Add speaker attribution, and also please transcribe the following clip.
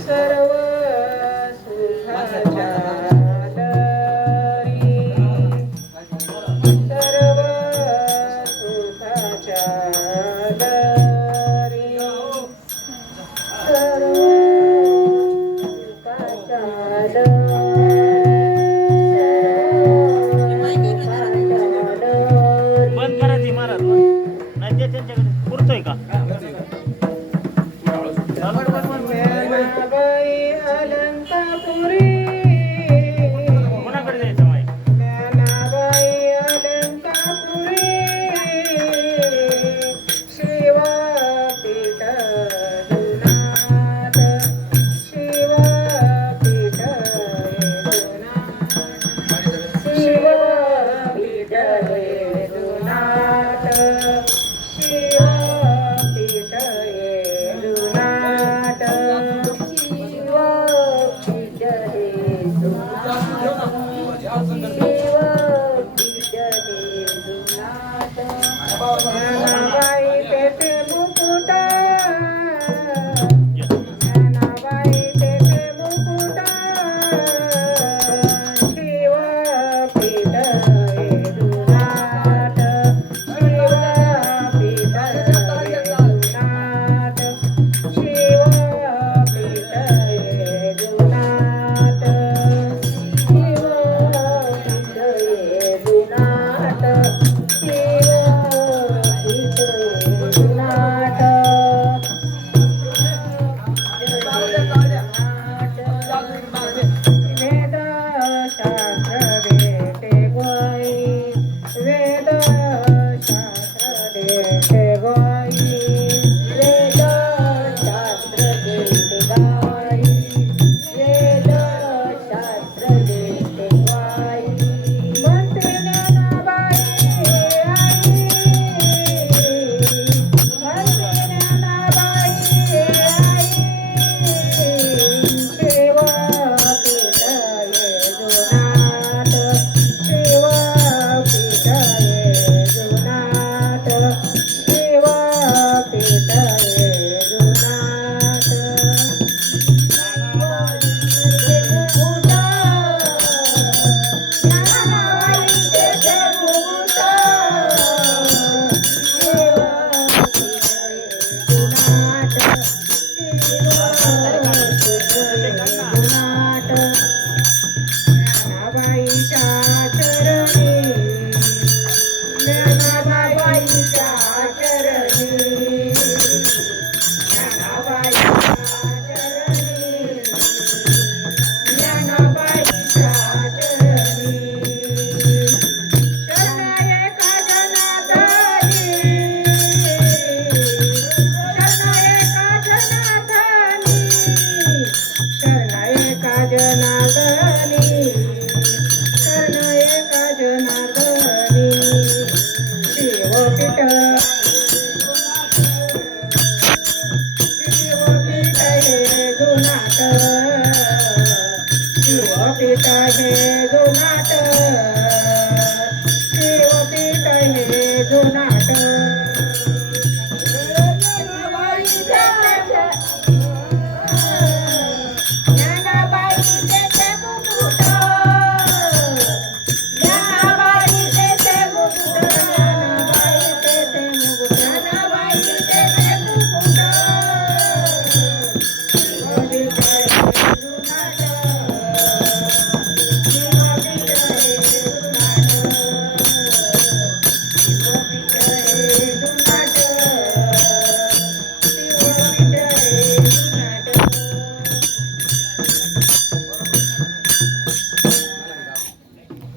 Speaker 1: सर्व सुखाच्या
Speaker 2: बंद करा ती महाराज. नाही त्यांच्याकडे
Speaker 1: ज्ञानाबाई शिवपित हे जुनाट शिवपित हे जुनाट